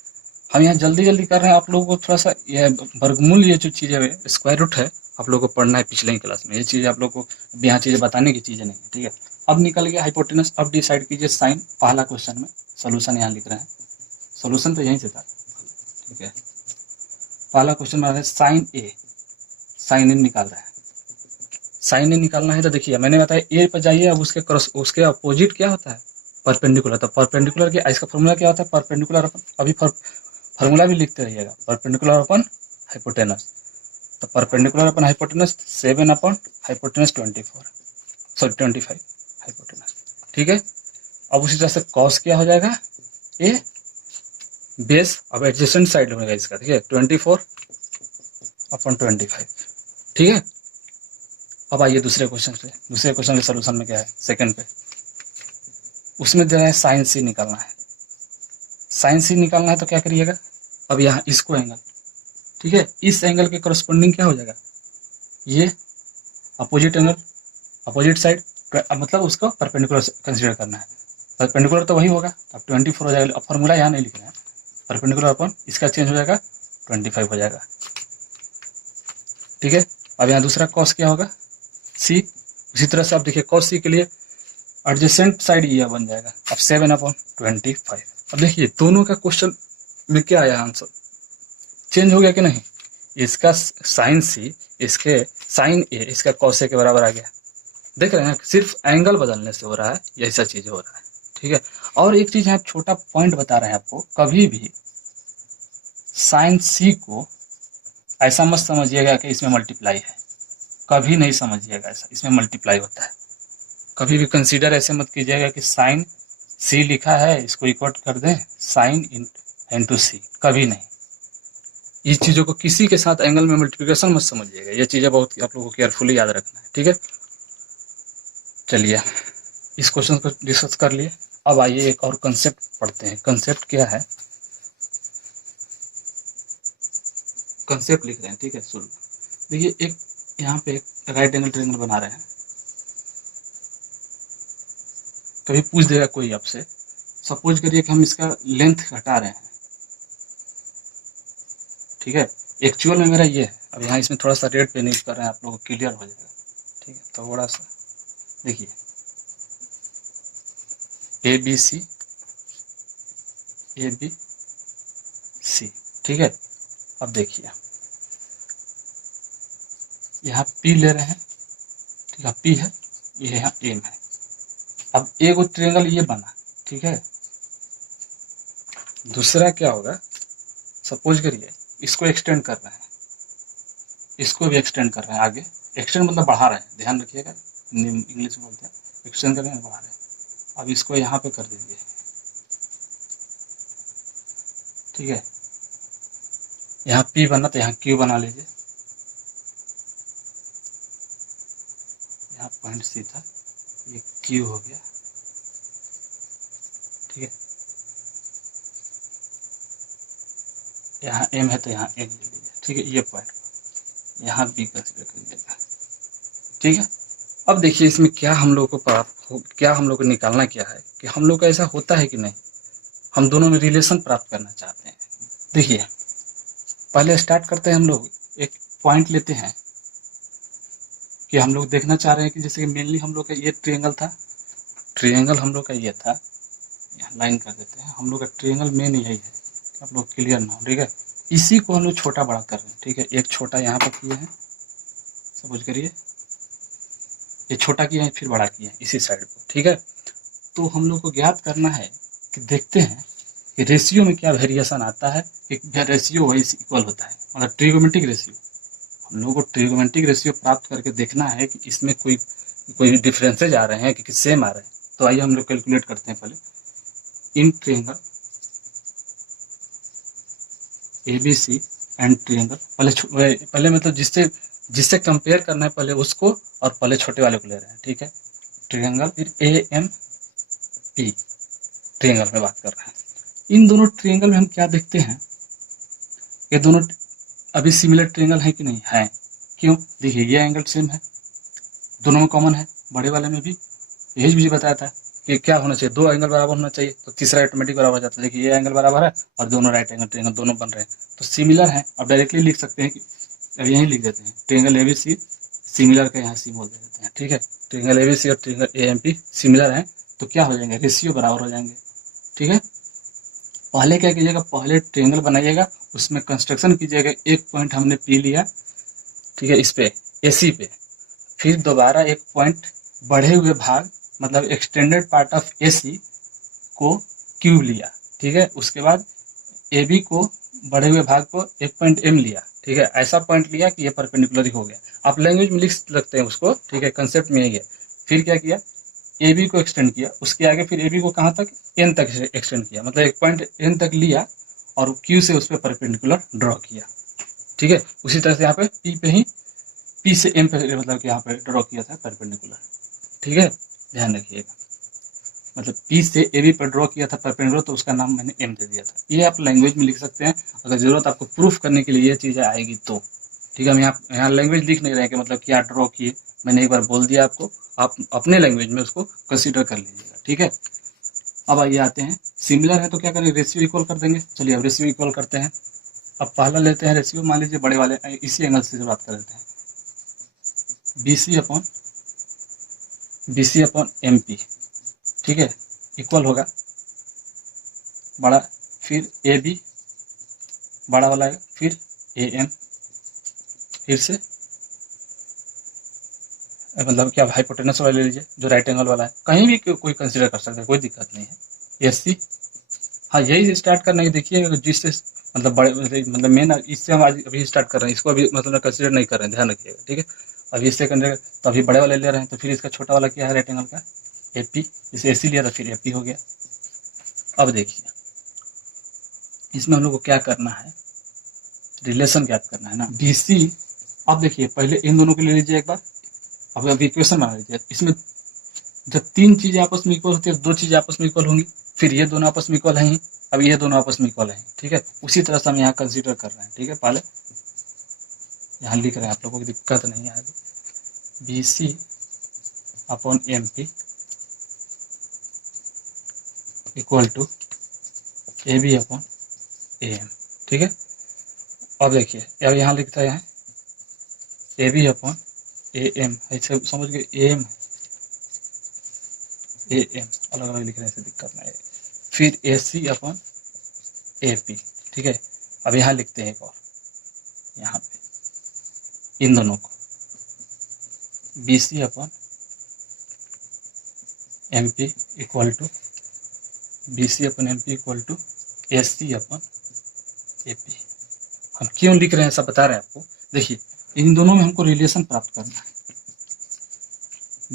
हम यहाँ जल्दी जल्दी कर रहे हैं, आप लोगों को थोड़ा सा यह वर्गमूल, ये जो चीज़ है स्क्वायर रूट है, आप लोगों को पढ़ना है पिछले ही क्लास में, ये चीज़ आप लोगों को यहाँ चीज़ें बताने की चीज़ें नहीं है, ठीक है। अब निकल गया हाइपोटेनस, अब डिसाइड कीजिए साइन, पहला क्वेश्चन में सोल्यूशन यहाँ लिख रहे हैं, सोल्यूशन तो यहीं से था, ठीक है। पहला क्वेश्चन में साइन ए, साइन ए निकाल रहा है, साइन ए निकालना है तो देखिए मैंने बताया ए पर जाइए, अब उसके अपोजिट क्या होता है परपेंडिकुलर, तो परपेंडिकुलर के इसका फॉर्मूला क्या होता है, परपेंडिकुलर अपन अभी फॉर्मूला भी लिखते रहिएगा, परपेंडिकुलर अपन हाइपोटेनस, तो परपेंडिकुलर अपन हाइपोटेनस 7 अपन हाइपोटेनस 25 हाइपोटेनस, ठीक है। अब उसी तरह से कॉस क्या हो जाएगा, ए बेस, अब एडजेसेंट साइड होगा इसका, ठीक है, 24/25, ठीक है। अब आइए दूसरे क्वेश्चन पे, दूसरे क्वेश्चन के सोल्यूशन में क्या है, सेकंड पे, उसमें दे रहा है साइन सी निकालना है, साइन सी निकालना है तो क्या करिएगा, अब यहाँ इसको एंगल, ठीक है, इस एंगल के करस्पॉन्डिंग क्या हो जाएगा, ये अपोजिट एंगल, अपोजिट साइड, मतलब उसको परपेंडिकुलर कंसीडर करना है, परपेंडिकुलर तो वही होगा, अब 24 हो जाएगा। अब फॉर्मूला यहाँ नहीं लिख रहे हैं, परपेंडिकुलर अपन इसका चेंज हो जाएगा 25 हो जाएगा, ठीक है। अब यहाँ दूसरा कॉस क्या होगा, सी, उसी तरह से आप देखिए कॉस सी के लिए एडजेसेंट साइड ये बन जाएगा। अब 7/25। अब देखिए दोनों का क्वेश्चन में क्या आया आंसर, चेंज हो गया कि नहीं। इसका साइन सी, इसके साइन ए, इसका कॉस ए के बराबर आ गया। देख रहे हैं, सिर्फ एंगल बदलने से हो रहा है, ये ऐसा चीज हो रहा है। ठीक है, और एक चीज यहाँ छोटा पॉइंट बता रहे हैं आपको, कभी भी साइन सी को ऐसा मत समझिएगा कि इसमें मल्टीप्लाई है, कभी नहीं समझिएगा ऐसा, इसमें मल्टीप्लाई होता है। कभी भी कंसीडर ऐसे मत कीजिएगा कि साइन सी लिखा है, इसको इक्वल कर दें साइन इंटू सी, कभी नहीं। इस चीजों को किसी के साथ एंगल में मल्टीप्लिकेशन मत समझिएगा, ये चीजें बहुत आप लोगों को केयरफुली याद रखना है। ठीक है, चलिए इस क्वेश्चन को डिस्कस कर लिए। अब आइए एक और कंसेप्ट पढ़ते हैं। कंसेप्ट क्या है, कंसेप्ट लिख रहे हैं। ठीक है, सुन देखिए, एक यहाँ पे एक राइट एंगल ट्रायंगल बना रहे हैं। कभी पूछ देगा कोई आपसे, सपोज करिए कि हम इसका लेंथ घटा रहे हैं। ठीक है, एक्चुअल में मेरा ये है। अब यहाँ इसमें थोड़ा सा रेड पे नहीं कर रहे हैं, आप लोगों को क्लियर हो जाएगा। ठीक है, थोड़ा सा देखिए, A B C, A B c. ठीक है, अब देखिए यहाँ पी ले रहे हैं। ठीक है, पी है, ये यहाँ एम है। अब एक वो ट्रायंगल ये बना। ठीक है, दूसरा क्या होगा, सपोज करिए इसको एक्सटेंड कर रहे हैं, इसको भी एक्सटेंड कर रहे हैं आगे। एक्सटेंड मतलब बढ़ा रहे हैं, ध्यान रखिएगा, इंग्लिश में बोलते हैं एक्सटेंड कर रहे हैं, बढ़ा रहे हैं। अब इसको यहाँ पे कर दीजिए। ठीक है, यहाँ पी बना तो यहाँ क्यू बना लीजिए। यहाँ पॉइंट सी था, ये क्यू हो गया। ठीक है, यहाँ एम है तो यहाँ एम ले लीजिए। ठीक है, ये पॉइंट यहाँ बी कंसिडर करिएगा। ठीक है, अब देखिए इसमें क्या हम लोग को प्राप्त हो, क्या हम लोग को निकालना क्या है कि हम लोग का ऐसा होता है कि नहीं, हम दोनों में रिलेशन प्राप्त करना चाहते हैं। देखिए पहले स्टार्ट करते हैं, हम लोग एक पॉइंट लेते हैं कि हम लोग देखना चाह रहे हैं कि जैसे कि मेनली हम लोग का ये ट्रायंगल था, ट्रायंगल हम लोग का ये था, यहाँ लाइन कर देते हैं। हम लोग का ट्रायंगल मेन यही है, आप लोग क्लियर ना हो। ठीक है, इसी को हम लोग छोटा बड़ा कर रहे हैं। ठीक है, एक छोटा यहाँ पर किए हैं, समझ करिए, ये छोटा किया है फिर बड़ा किया है इसी साइड को। ठीक है, तो हम लोग को ज्ञात करना है कि देखते हैं कि रेशियो में क्या वेरिएशन आता है, कि रेशियो वही इक्वल होता है, मतलब ट्रिगोमेट्रिक रेशियो। हम लोग को ट्रिगोमेट्रिक रेशियो प्राप्त करके देखना है कि इसमें कोई डिफरेंसेज आ रहे हैं कि सेम आ रहे हैं। तो आइए हम लोग कैलकुलेट करते हैं। पहले in triangle ABC and triangle, पहले मतलब जिससे कंपेयर करना है पहले उसको, और पहले छोटे वाले को ले रहे हैं। ठीक है, ट्रायंगल, फिर AMP ट्रायंगल में बात कर रहे हैं। इन दोनों ट्रायंगल में हम क्या देखते हैं, ये दोनों अभी सिमिलर ट्रायंगल है कि नहीं है। क्यों, देखिए ये एंगल सेम है, दोनों में कॉमन है, बड़े वाले में भी। यही मुझे बताया था कि क्या होना चाहिए, दो एंगल बराबर होना चाहिए, तो तीसरा ऑटोमेटिक बराबर हो जाता है। देखिए ये एंगल बराबर है और दोनों राइट एंगल ट्रायंगल दोनों बन रहे हैं, तो सिमिलर है। अब डायरेक्टली लिख सकते हैं कि यही लिख देते हैं, ट्रायंगल ABC सिमिलर का यहाँ सिंबल दे देते हैं। ठीक है, ट्रायंगल ABC और ट्रायंगल AMP सिमिलर है, तो क्या हो जाएंगे, रेशियो बराबर हो जाएंगे। ठीक है, पहले क्या कीजिएगा, पहले ट्रायंगल बनाइएगा, उसमें कंस्ट्रक्शन कीजिएगा। एक पॉइंट हमने पी लिया, ठीक है, इस पे AC पे, फिर दोबारा एक पॉइंट बढ़े हुए भाग, मतलब एक्सटेंडेड पार्ट ऑफ AC को क्यूब लिया। ठीक है, उसके बाद AB को बढ़े हुए भाग को एक पॉइंट M लिया। ठीक है, ऐसा पॉइंट लिया कि ये परपेंडिकुलर ही हो गया। आप लैंग्वेज में लिख सकते हैं उसको। ठीक है, कंसेप्ट में यही है। फिर क्या किया, AB को एक्सटेंड किया, उसके आगे फिर AB को कहाँ तक, N तक एक्सटेंड किया, मतलब एक पॉइंट N तक लिया और Q से उस पर परपेंडिकुलर ड्रॉ किया। ठीक है, उसी तरह से यहाँ पे P से M पे, मतलब कि यहाँ पे ड्रॉ किया था परपेंडिकुलर। ठीक है, ध्यान रखिएगा, मतलब P से AB पर ड्रॉ किया था परपेंडिकुलर, तो उसका नाम मैंने M दे दिया था। ये आप लैंग्वेज में लिख सकते हैं, अगर जरूरत आपको प्रूफ करने के लिए ये चीज़ें आएगी तो। ठीक है, हम यहाँ लैंग्वेज लिख नहीं रहे हैं कि मतलब क्या ड्रॉ किए, मैंने एक बार बोल दिया आपको, आप अपने लैंग्वेज में उसको कंसिडर कर लीजिएगा। ठीक है, अब आइए आते हैं, सिमिलर है तो क्या करेंगे, रेशियो इक्वल कर देंगे। चलिए अब रेशियो इक्वल करते हैं। अब पहला लेते हैं रेशियो, मान लीजिए बड़े वाले, इसी एंगल से बात कर लेते हैं, BC अपॉन MP। ठीक है, इक्वल होगा बड़ा, फिर ए बी बड़ा वाला है, फिर ए एम, फिर से मतलब क्या हाइपोटेनस वाला ले लीजिए जो राइट एंगल वाला है, कहीं भी कोई कंसीडर कर सकते हैं, कोई दिक्कत नहीं है। एस सी, हाँ यही स्टार्ट करना है, देखिए जिससे मतलब बड़े मतलब मेन इससे हम आज अभी स्टार्ट कर रहे हैं, इसको अभी मतलब कंसीडर नहीं कर रहे हैं, ध्यान रखिएगा, ठीक है। अभी इससे कंसीडर तो अभी बड़े वाले ले रहे हैं, तो फिर इसका छोटा वाला क्या है राइट एंगल का, ए पी, जैसे ए सी लिया तो फिर ए पी हो गया। अब देखिए इसमें हम लोग को क्या करना है, रिलेशन ज्ञात करना है ना, बी सी। अब देखिए पहले इन दोनों को ले लीजिए एक बार, अब अभी इक्वेशन बना लीजिए। इसमें जब तीन चीजें आपस में इक्वल होती है, दो चीजें आपस में इक्वल होंगी, फिर ये दोनों आपस में इक्वल हैं, अब ये दोनों आपस में इक्वल हैं, ठीक है। उसी तरह से हम यहाँ कंसीडर कर रहे हैं, ठीक है। पहले यहाँ लिख रहे हैं, आप लोगों को दिक्कत नहीं आएगी। B C upon M P equal to a b upon A M, ठीक है। अब देखिए अब यहाँ लिखता है यहाँ a b upon A m, ऐसे समझ गए, ए एम अलग अलग लिखने से दिक्कत नहीं है। फिर ए सी अपॉन ए पी, ठीक है। अब यहाँ लिखते हैं एक और, यहाँ पे इन दोनों को B C upon M P equal to B C upon M P equal to A C upon A P. हम क्यों लिख रहे हैं सब बता रहे हैं आपको। देखिए इन दोनों में हमको रिलेशन प्राप्त करना है।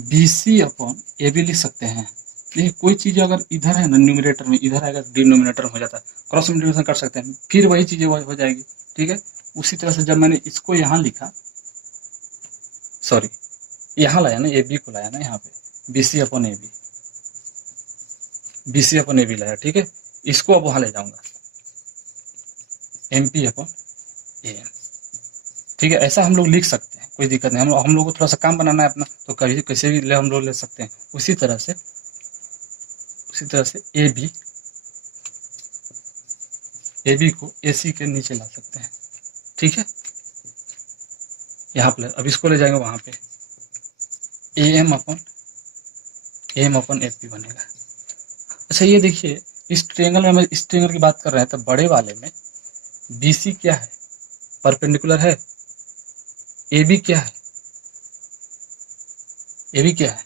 B C upon A B लिख सकते हैं, देखिए कोई चीज अगर इधर है ना न्यूमरेटर में, इधर आएगा डिनोमिनेटर में हो जाता है, क्रॉस मल्टीप्लिकेशन कर सकते हैं, फिर वही चीजें हो जाएगी, ठीक है। उसी तरह से जब मैंने इसको यहाँ लिखा, सॉरी यहाँ लाया ना, ए बी को लाया ना यहाँ पे, B C upon A B, B C upon A B लाया, ठीक है। इसको अब वहां ले जाऊंगा M P upon A M, ठीक है। ऐसा हम लोग लिख सकते हैं, कोई दिक्कत नहीं। हम लोग को थोड़ा सा काम बनाना है अपना, तो कभी कैसे भी हम लोग ले सकते हैं। उसी तरह से ए बी को ए सी के नीचे ला सकते हैं, ठीक है। यहाँ पे अब इसको ले जाएंगे वहां पे, A M upon A P बनेगा। अच्छा ये देखिए इस ट्रायंगल में, इस ट्रायंगल की बात कर रहे हैं, तो बड़े वाले में बी सी क्या है, परपेंडिकुलर है, ए बी क्या है, ए बी क्या है,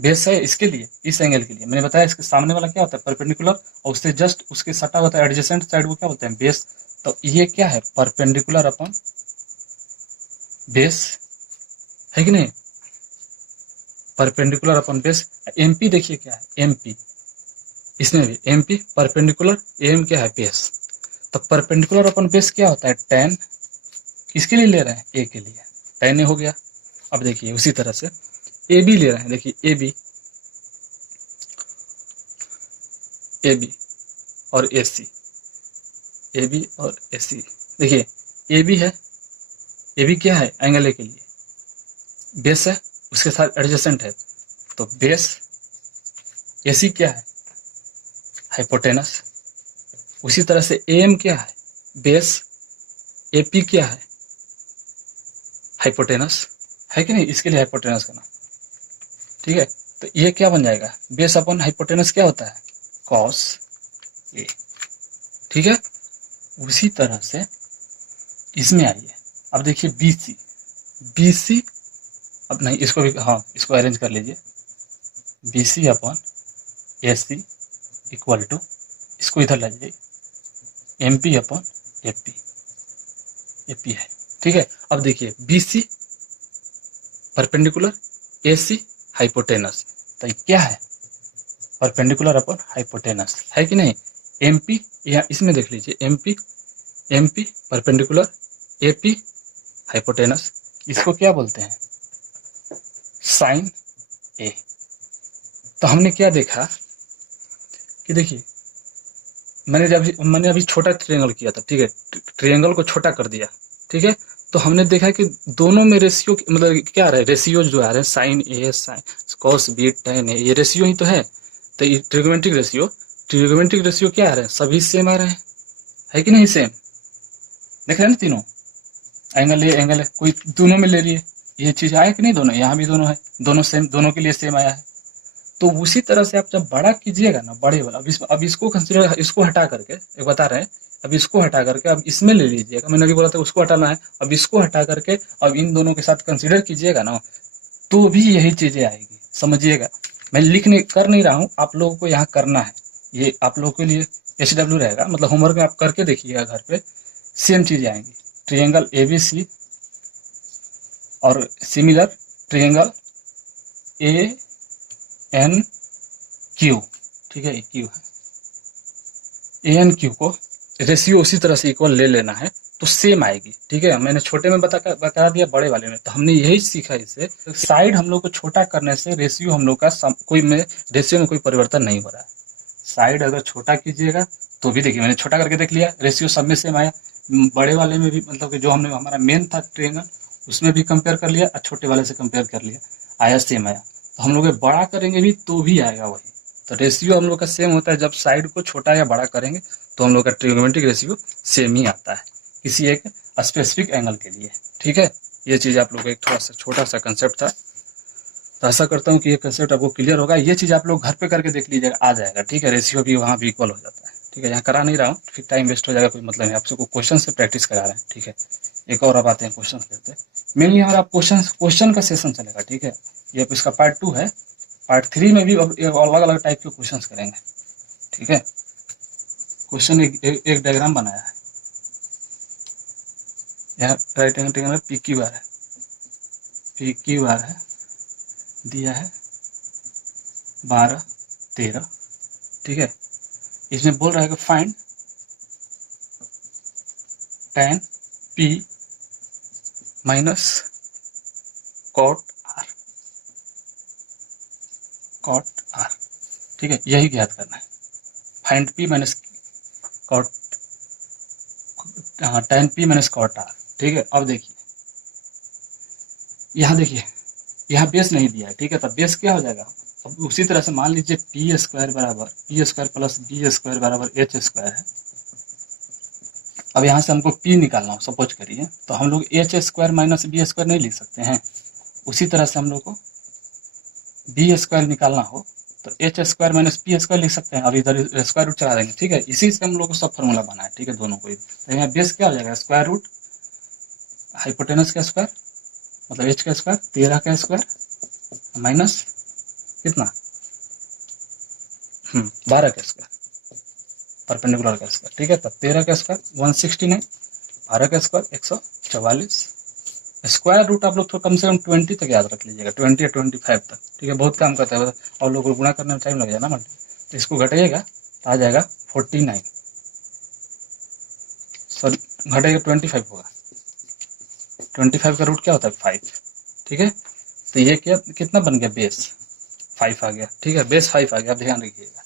बेस है। इसके लिए इस एंगल के लिए मैंने बताया, इसके सामने वाला क्या होता है परपेंडिकुलर, और उससे जस्ट उसके सटा होता है एडजेसेंट साइड को क्या बोलते हैं बेस। तो ये क्या है परपेंडिकुलर अपॉन बेस, है कि नहीं, परपेंडिकुलर अपॉन बेस। एमपी देखिए क्या है, एमपी, इसमें भी एमपी परपेंडिकुलर, एम क्या है बेस। तो परपेंडिकुलर अपॉन बेस क्या होता है tan, किसके लिए ले रहे हैं ए के लिए, tan ए हो गया। अब देखिए उसी तरह से ए बी ले रहे हैं, देखिए ए बी और ए सी, ए बी और ए सी, देखिए ए बी है, ए बी क्या है एंगल ए के लिए बेस है, उसके साथ एडजेसेंट है, तो बेस। ए सी क्या है हाइपोटेनस। उसी तरह से ए एम क्या है बेस, ए पी क्या है हाइपोटेनस, है कि नहीं, इसके लिए हाइपोटेनस का नाम, ठीक है। तो ये क्या बन जाएगा, बेस अपॉन हाइपोटेनस क्या होता है कॉस ए, ठीक है। उसी तरह से इसमें आइए, अब देखिए बी सी, अब नहीं इसको भी, हाँ इसको अरेंज कर लीजिए, B C upon A C equal to, इसको इधर ला जाइए, M P upon A P है, ठीक है। अब देखिए B C perpendicular, A C hypotenuse, तो ये क्या है परपेंडिकुलर अपॉन हाइपोटेनस, है कि नहीं। एम पी या इसमें देख लीजिए M P perpendicular, A P hypotenuse, इसको क्या बोलते हैं साइन ए। तो हमने क्या देखा कि देखिए मैंने अभी छोटा ट्रायंगल किया था, ठीक है, ट्रायंगल को छोटा कर दिया, ठीक है। तो हमने देखा कि दोनों में रेशियो मतलब क्या आ रहा है, रेशियो जो आ रहे हैं साइन ए साइन कॉस बी tan ए, ये रेशियो ही तो है। तो ये ट्रिग्नोमेट्रिक रेशियो क्या आ रहे हैं, सभी सेम आ रहे हैं, है कि नहीं सेम, देख रहे हैं ना तीनों एंगल है, कोई दोनों में ले रही है, ये चीज आया कि नहीं, दोनों यहाँ भी दोनों है, दोनों सेम, दोनों के लिए सेम आया है। तो उसी तरह से आप जब बड़ा कीजिएगा ना, बड़े वाला, अब इसको कंसिडर, इसको हटा करके एक बता रहे हैं, अब इसको हटा करके अब इसमें ले लीजिएगा, मैंने अभी बोला था उसको हटाना है, अब इसको हटा करके अब इन दोनों के साथ कंसिडर कीजिएगा ना, तो भी यही चीजें आएगी, समझिएगा। मैं लिखने कर नहीं रहा हूँ, आप लोगों को यहाँ करना है, ये आप लोगों के लिए HW रहेगा, मतलब होमवर्क में आप करके देखिएगा घर पे, सेम चीजें आएंगी। ट्रायंगल ABC और सिमिलर ट्रायंगल ANQ, ठीक है, क्यू है, ANQ को रेशियो उसी तरह से इक्वल ले लेना है, तो सेम आएगी, ठीक है। मैंने छोटे में बता दिया, बड़े वाले में तो हमने यही सीखा इससे, साइड हम लोग को छोटा करने से रेशियो हम लोग का रेशियो में कोई परिवर्तन नहीं हो रहा है। साइड अगर छोटा कीजिएगा तो भी देखिए, मैंने छोटा करके देख लिया, रेशियो सब में सेम आया, बड़े वाले में भी, मतलब कि जो हमने हमारा मेन था ट्रायंगल उसमें भी कंपेयर कर लिया और छोटे वाले से कंपेयर कर लिया, आया सेम आया। तो हम लोग बड़ा करेंगे भी तो भी आएगा वही। तो रेशियो हम लोग का सेम होता है, जब साइड को छोटा या बड़ा करेंगे तो हम लोग का ट्रिग्नोमेट्रिक रेशियो सेम ही आता है किसी एक स्पेसिफिक एंगल के लिए, ठीक है। ये चीज आप लोग को एक थोड़ा सा छोटा सा कंसेप्ट था, तो आशा करता हूँ कि ये कंसेप्ट आपको क्लियर होगा। ये चीज आप लोग घर पे करके देख लीजिएगा, आ जाएगा, ठीक है। रेशियो भी वहाँ भी इक्वल हो जाता है, ठीक है। यहाँ करा नहीं रहा हूँ, फिर टाइम वेस्ट हो जाएगा, कोई मतलब नहीं, आपसे क्वेश्चन से प्रैक्टिस करा रहे हैं, ठीक है। एक और अब आते हैं क्वेश्चन लेते हैं, मेनली हमारा क्वेश्चन का सेशन चलेगा, ठीक है। ये इसका पार्ट 2 है, पार्ट 3 में भी अब अलग अलग टाइप के क्वेश्चन करेंगे, ठीक है। क्वेश्चन एक डायग्राम बनाया है, यहाँ राइट एंगल ट्रायंगल PQR है, PQR है, दिया है 12 13, ठीक है। इसमें बोल रहा है कि find tan P minus cot R, ठीक है, यही ज्ञात करना है। Find P minus cot, tan P minus cot R, ठीक है। अब देखिए, यहाँ देखिए, यहाँ बेस नहीं दिया है, ठीक है। तब बेस क्या हो जाएगा, अब उसी तरह से मान लीजिए P स्क्वायर बराबर P square plus B square बराबर H स्क्वायर है। अब यहाँ से हमको P निकालना हो, सपोज करिए, तो हम लोग H square minus B square नहीं लिख सकते हैं। उसी तरह से हम लोग को B स्क्वायर निकालना हो तो H square minus P square लिख सकते हैं, और इधर स्क्वायर रूट चला देंगे, ठीक है। इसी से हम लोग को सब फॉर्मूला बना है, ठीक है, दोनों को। तो यहाँ बेस क्या हो जाएगा, स्क्वायर रूट हाइपोटेनस का स्क्वायर मतलब H का स्क्वायर 13 का स्क्वायर माइनस कितना 12 का स्क्वायर परपेंडिकुलर का स्क्वायर, ठीक है। तब 13 का स्क्वायर 169, 12 का स्क्वायर 144, स्क्वायर रूट आप लोग तो कम से कम 20 तक याद रख लीजिएगा, 20 या 25 तक, ठीक है। बहुत काम करता है और लोग को गुणा करने में टाइम लग जाए ना मल्टी, तो इसको घटाइएगा तो आ जाएगा 49, सॉरी घटेगा 25 होगा, 25 का रूट क्या होता है 5, ठीक है। तो ये क्या कितना बन गया, बेस 5 आ गया, ठीक है, बेस 5 आ गया। अब ध्यान रखिएगा,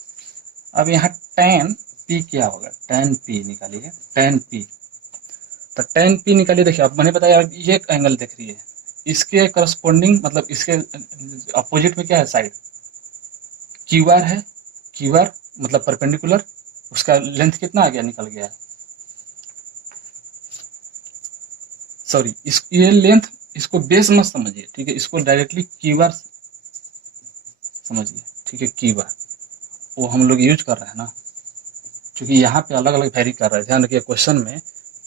अब यहाँ tan P क्या होगा, tan P निकालिए, tan P, तो tan P निकालिए। देखिए, अब मैंने बताया ये एंगल देख रही है, इसके करस्पॉन्डिंग मतलब इसके अपोजिट में क्या है, साइड QR है, QR मतलब परपेंडिकुलर, उसका लेंथ कितना आ गया, निकल गया है, सॉरी ये लेंथ, इसको बेस मत समझिए, ठीक है, इसको डायरेक्टली QR समझिए, ठीक है। QR वो हम लोग यूज कर रहे हैं ना, क्योंकि यहाँ पे अलग अलग वेरी कर रहे हैं। ध्यान रखिए, क्वेश्चन में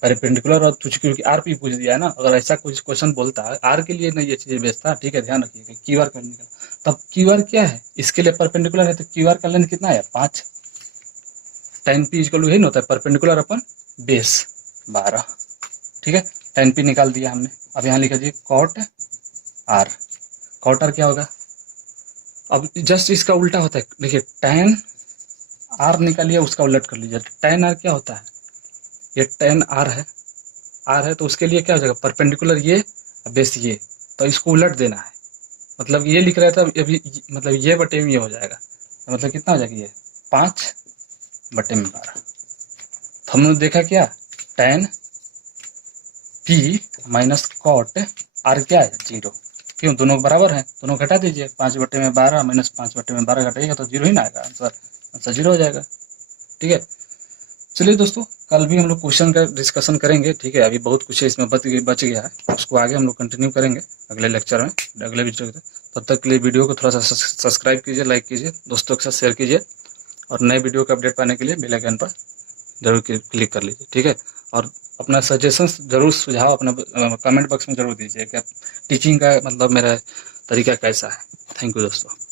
परपेंडिकुलर और क्योंकि R P पूछ दिया है ना, अगर ऐसा कुछ क्वेश्चन बोलता है R के लिए नहीं ये चीजें बेचता, ठीक है। ध्यान रखिए QR करने का, तब QR क्या है, इसके लिए परपेंडिकुलर है, तो QR का लेंथ कितना है 5, tan P इक्वल टू यही होता है परपेंडिकुलर अपन बेस 12, ठीक है। tan P निकाल दिया हमने। अब यहाँ लिखा जी cot R, cot R क्या होगा, अब जस्ट इसका उल्टा होता है, देखिए tan R निकालिए, उसका उलट कर लीजिए, tan R क्या होता है, ये tan R है, R है तो उसके लिए क्या हो जाएगा, परपेंडिकुलर ये बेस ये, तो इसको उलट देना है, मतलब ये लिख रहा था अभी, मतलब ये बटे में ये हो जाएगा, तो मतलब कितना हो जाएगा, ये 5 बटे में 12। तो हमने देखा क्या, tan P minus cot R क्या है 0, क्यों, दोनों बराबर हैं, दोनों घटा दीजिए, 5 बटे में 12 माइनस 5 बटे में 12 घटाइएगा तो 0 ही ना आएगा, आंसर 0 हो जाएगा, ठीक है। चलिए दोस्तों, कल भी हम लोग क्वेश्चन का डिस्कशन करेंगे, ठीक है। अभी बहुत कुछ है इसमें बच गया है, उसको आगे हम लोग कंटिन्यू करेंगे अगले लेक्चर में, अगले वीडियो में। तब तक के लिए वीडियो को थोड़ा सा सब्सक्राइब कीजिए, लाइक कीजिए, दोस्तों के साथ शेयर कीजिए, और नए वीडियो का अपडेट पाने के लिए बेल आइकन पर जरूर क्लिक कर लीजिए, ठीक है। और अपना सजेशंस जरूर, सुझाव अपना कमेंट बॉक्स में जरूर दीजिए कि टीचिंग का मतलब मेरा तरीका कैसा है। थैंक यू दोस्तों।